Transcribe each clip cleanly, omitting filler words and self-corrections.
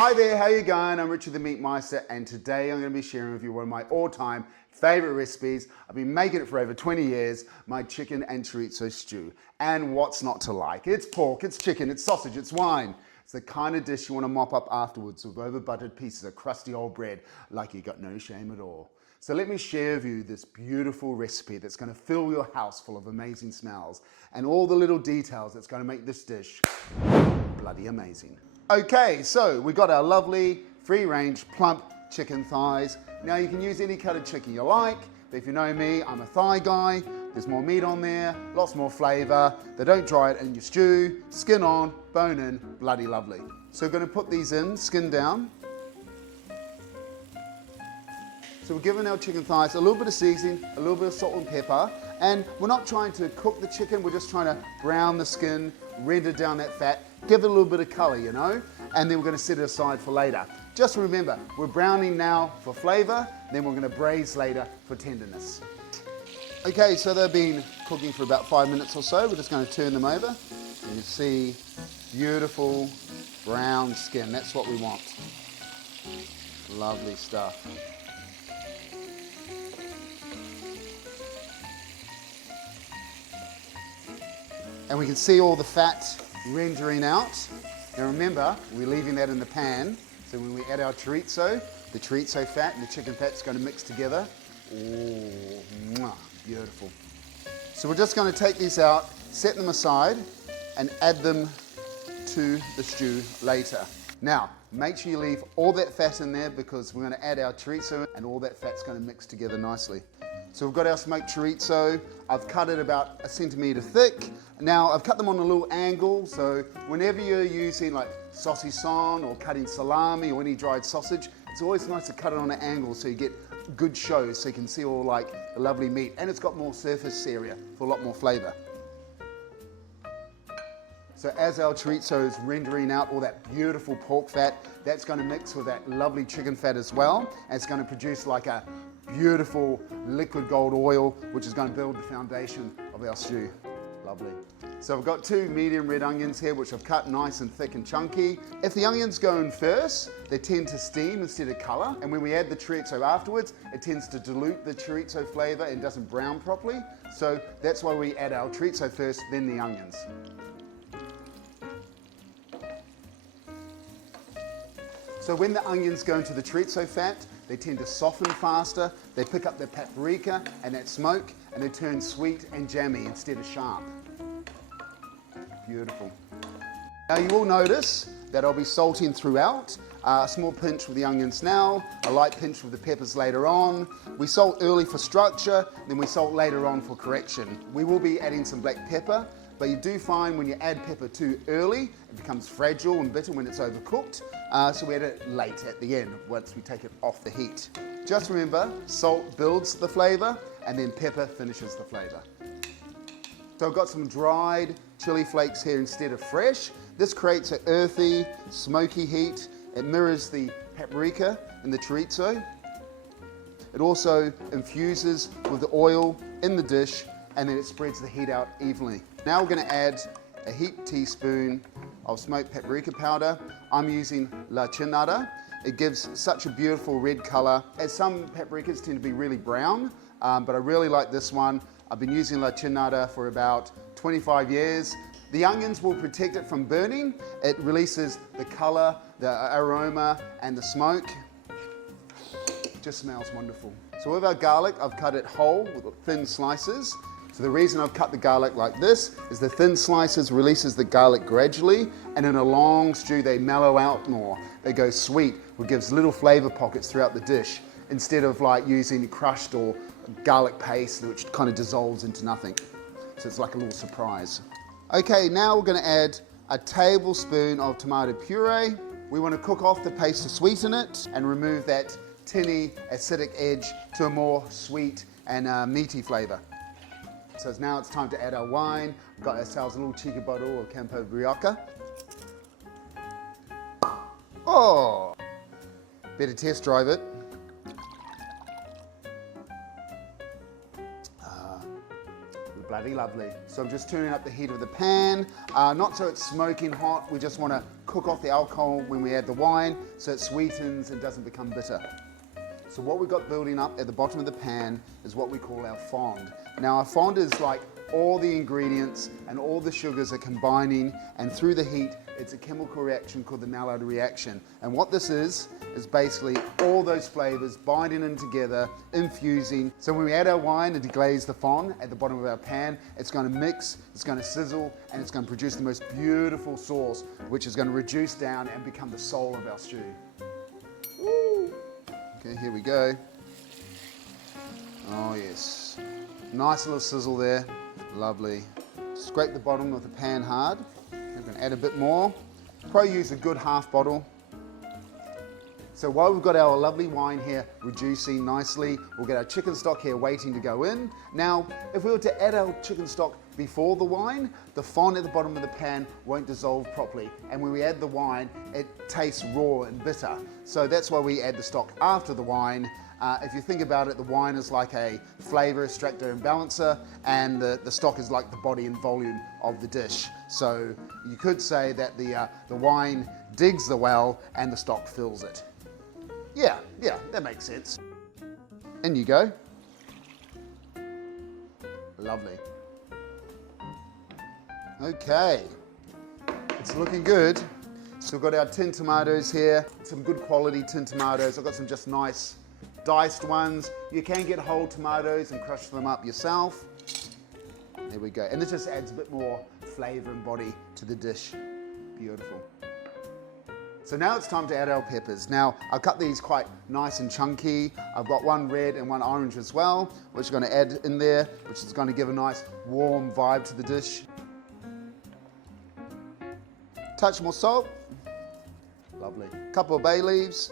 Hi there, how you going? I'm Richard the Meat Maester, and today I'm going to be sharing with you one of my all-time favorite recipes. I've been making it for over 20 years, my chicken and chorizo stew. And what's not to like? It's pork, it's chicken, it's sausage, it's wine. It's the kind of dish you want to mop up afterwards with over-buttered pieces of crusty old bread like you got no shame at all. So let me share with you this beautiful recipe that's going to fill your house full of amazing smells and all the little details that's going to make this dish bloody amazing. Okay, so we got our lovely free-range plump chicken thighs. Now you can use any cut of chicken you like, but if you know me, I'm a thigh guy. There's more meat on there, lots more flavor. They don't dry it in your stew, skin on, bone in, bloody lovely. So we're gonna put these in, skin down. So we're giving our chicken thighs a little bit of seasoning, a little bit of salt and pepper, and we're not trying to cook the chicken, we're just trying to brown the skin, render down that fat, give it a little bit of color, you know, and then we're gonna set it aside for later. Just remember, we're browning now for flavor, then we're gonna braise later for tenderness. Okay, so they've been cooking for about 5 minutes or so. We're just gonna turn them over, and you see beautiful brown skin. That's what we want. Lovely stuff. And we can see all the fat rendering out. Now remember, we're leaving that in the pan, so when we add our chorizo, the chorizo fat and the chicken fat's going to mix together. Oh, mwah, beautiful. So we're just going to take these out, set them aside, and add them to the stew later. Now, make sure you leave all that fat in there because we're going to add our chorizo and all that fat's going to mix together nicely. So we've got our smoked chorizo. I've cut it about 1 centimeter thick. Now I've cut them on a little angle, so whenever you're using like saucisson or cutting salami or any dried sausage, it's always nice to cut it on an angle so you get good shows, so you can see all like the lovely meat, and it's got more surface area for a lot more flavor. So as our chorizo is rendering out all that beautiful pork fat, that's going to mix with that lovely chicken fat as well, and it's going to produce like a beautiful liquid gold oil, which is going to build the foundation of our stew. Lovely. So I've got 2 medium red onions here, which I've cut nice and thick and chunky. If the onions go in first, they tend to steam instead of color. And when we add the chorizo afterwards, it tends to dilute the chorizo flavor and doesn't brown properly. So that's why we add our chorizo first, then the onions. So when the onions go into the chorizo fat, they tend to soften faster, they pick up the paprika and that smoke, and they turn sweet and jammy instead of sharp. Beautiful. Now you will notice that I'll be salting throughout. A small pinch with the onions now, a light pinch with the peppers later on. We salt early for structure, then we salt later on for correction. We will be adding some black pepper, but you do find when you add pepper too early, it becomes fragile and bitter when it's overcooked. So we add it late at the end, once we take it off the heat. Just remember, salt builds the flavor, and then pepper finishes the flavor. So I've got some dried chili flakes here instead of fresh. This creates an earthy, smoky heat. It mirrors the paprika in the chorizo. It also infuses with the oil in the dish, and then it spreads the heat out evenly. Now we're going to add a heaped teaspoon of smoked paprika powder. I'm using La Chinada. It gives such a beautiful red color, as some paprikas tend to be really brown, but I really like this one. I've been using La Chinada for about 25 years. The onions will protect it from burning. It releases the color, the aroma, and the smoke. It just smells wonderful. So with our garlic, I've cut it whole with thin slices. So the reason I've cut the garlic like this is the thin slices releases the garlic gradually, and in a long stew they mellow out more. They go sweet, which gives little flavor pockets throughout the dish, instead of like using crushed or garlic paste, which kind of dissolves into nothing. So it's like a little surprise. Okay, now we're going to add a tablespoon of tomato puree. We want to cook off the paste to sweeten it and remove that tinny, acidic edge to a more sweet and meaty flavor. So now it's time to add our wine. We've got ourselves a little cheeky bottle of Campo Brioca. Oh, better test drive it. Bloody lovely. So I'm just turning up the heat of the pan, not so it's smoking hot. We just want to cook off the alcohol when we add the wine, so it sweetens and doesn't become bitter. So what we've got building up at the bottom of the pan is what we call our fond. Now our fond is like all the ingredients and all the sugars are combining, and through the heat it's a chemical reaction called the Maillard reaction. And what this is basically all those flavors binding in together, infusing. So when we add our wine and deglaze the fond at the bottom of our pan, it's going to mix, it's going to sizzle, and it's going to produce the most beautiful sauce, which is going to reduce down and become the soul of our stew. Woo. Okay, here we go. Oh yes, nice little sizzle there, lovely. Scrape the bottom of the pan hard. I'm going to add a bit more. Probably use a good half bottle. So while we've got our lovely wine here reducing nicely, we'll get our chicken stock here waiting to go in. Now, if we were to add our chicken stock before the wine, the fond at the bottom of the pan won't dissolve properly. And when we add the wine, it tastes raw and bitter. So that's why we add the stock after the wine. If you think about it, the wine is like a flavor extractor and balancer, and the stock is like the body and volume of the dish. So you could say that the wine digs the well and the stock fills it. Yeah, that makes sense. In you go. Lovely. Okay, it's looking good. So we've got our tin tomatoes here, some good quality tin tomatoes. I've got some just nice diced ones. You can get whole tomatoes and crush them up yourself. There we go. And this just adds a bit more flavor and body to the dish. Beautiful. So now it's time to add our peppers. Now, I've cut these quite nice and chunky. I've got one red and one orange as well, which we're going to add in there, which is going to give a nice warm vibe to the dish. Touch more salt. Lovely. Couple of bay leaves.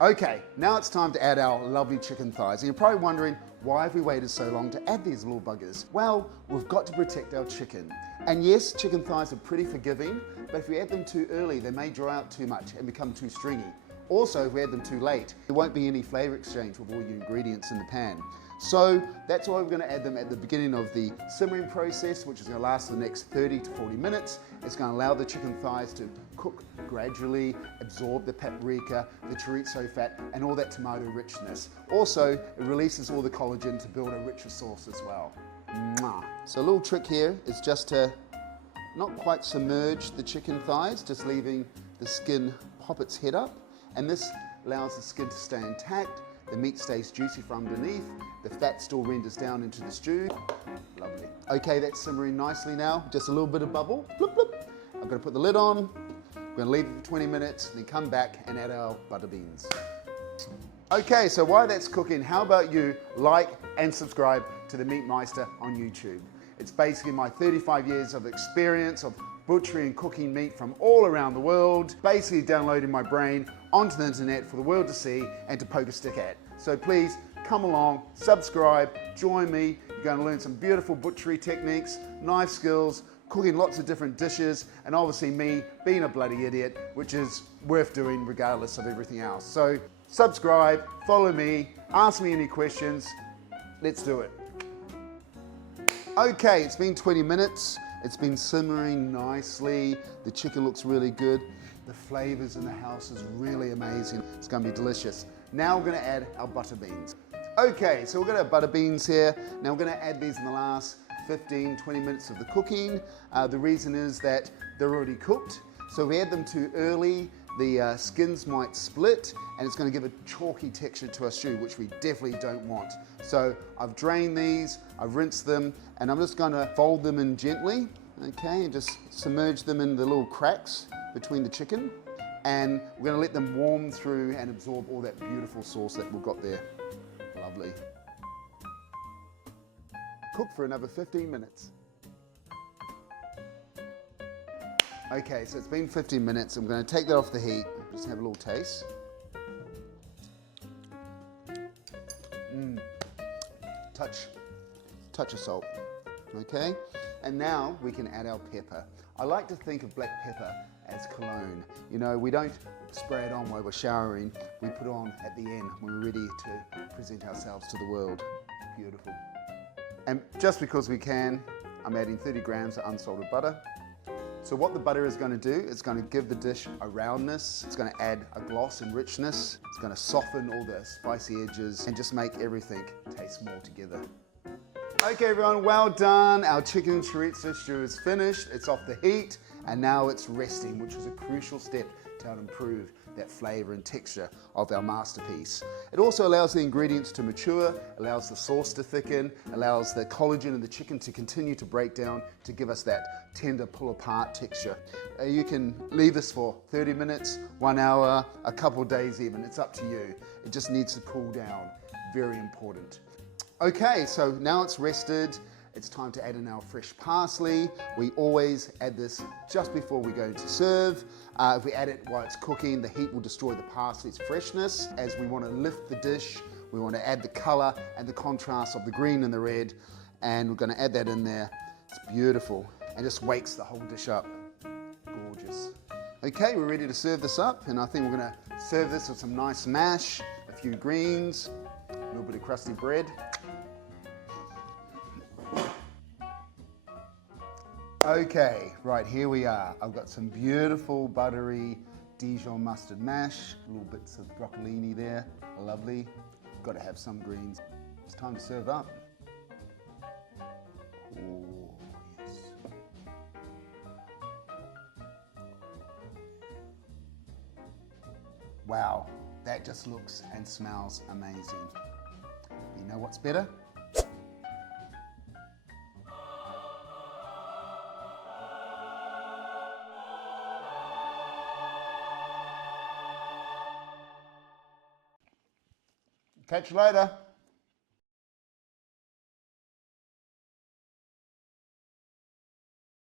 Okay, now it's time to add our lovely chicken thighs. And you're probably wondering, why have we waited so long to add these little buggers? Well, we've got to protect our chicken. And yes, chicken thighs are pretty forgiving, but if we add them too early, they may dry out too much and become too stringy. Also, if we add them too late, there won't be any flavor exchange with all your ingredients in the pan. So that's why we're going to add them at the beginning of the simmering process, which is going to last the next 30 to 40 minutes. It's going to allow the chicken thighs to cook gradually, absorb the paprika, the chorizo fat, and all that tomato richness. Also, it releases all the collagen to build a richer sauce as well. Mwah. So a little trick here is just to not quite submerge the chicken thighs, just leaving the skin pop its head up. And this allows the skin to stay intact, the meat stays juicy from underneath, the fat still renders down into the stew. Lovely. Okay, that's simmering nicely now, just a little bit of bubble. Bloop, bloop. I'm going to put the lid on, we're going to leave it for 20 minutes, then come back and add our butter beans. Okay, so while that's cooking, how about you like and subscribe to the Meat Maester on YouTube? It's basically my 35 years of experience of butchery and cooking meat from all around the world, basically downloading my brain onto the internet for the world to see and to poke a stick at. So please come along, subscribe, join me. You're going to learn some beautiful butchery techniques, knife skills, cooking lots of different dishes, and obviously me being a bloody idiot, which is worth doing regardless of everything else. So subscribe, follow me, ask me any questions. Let's do it. Okay, it's been 20 minutes. It's been simmering nicely. The chicken looks really good. The flavors in the house is really amazing. It's going to be delicious. Now we're going to add our butter beans. Okay, so we've got our butter beans here. Now we're going to add these in the last 15, 20 minutes of the cooking. The reason is that they're already cooked. So if we add them too early, the skins might split and it's going to give a chalky texture to our stew, which we definitely don't want. So I've drained these, I've rinsed them, and I'm just going to fold them in gently, okay, and just submerge them in the little cracks between the chicken. And we're going to let them warm through and absorb all that beautiful sauce that we've got there. Lovely. Cook for another 15 minutes. Okay, so it's been 15 minutes. I'm going to take that off the heat. Just have a little taste. Touch of salt. Okay, and now we can add our pepper. I like to think of black pepper as cologne. You know, we don't spray it on while we're showering. We put it on at the end when we're ready to present ourselves to the world. Beautiful. And just because we can, I'm adding 30 grams of unsalted butter. So what the butter is going to do, it's going to give the dish a roundness, it's going to add a gloss and richness, it's going to soften all the spicy edges and just make everything taste more together. Okay everyone, well done. Our chicken chorizo stew is finished. It's off the heat and now it's resting, which is a crucial step to help improve that flavor and texture of our masterpiece. It also allows the ingredients to mature, allows the sauce to thicken, allows the collagen in the chicken to continue to break down to give us that tender pull apart texture. You can leave this for 30 minutes, 1 hour, a couple of days even, it's up to you. It just needs to cool down, very important. Okay, so now it's rested. It's time to add in our fresh parsley. We always add this just before we go to serve. If we add it while it's cooking, the heat will destroy the parsley's freshness. As we want to lift the dish, we want to add the color and the contrast of the green and the red, and we're going to add that in there. It's beautiful and just wakes the whole dish up. Gorgeous. Okay, we're ready to serve this up, and I think we're going to serve this with some nice mash, a few greens, a little bit of crusty bread. Okay, right, here we are. I've got some beautiful buttery Dijon mustard mash, little bits of broccolini there, lovely. Got to have some greens. It's time to serve up. Oh, yes. Wow, that just looks and smells amazing. You know what's better? Catch you later.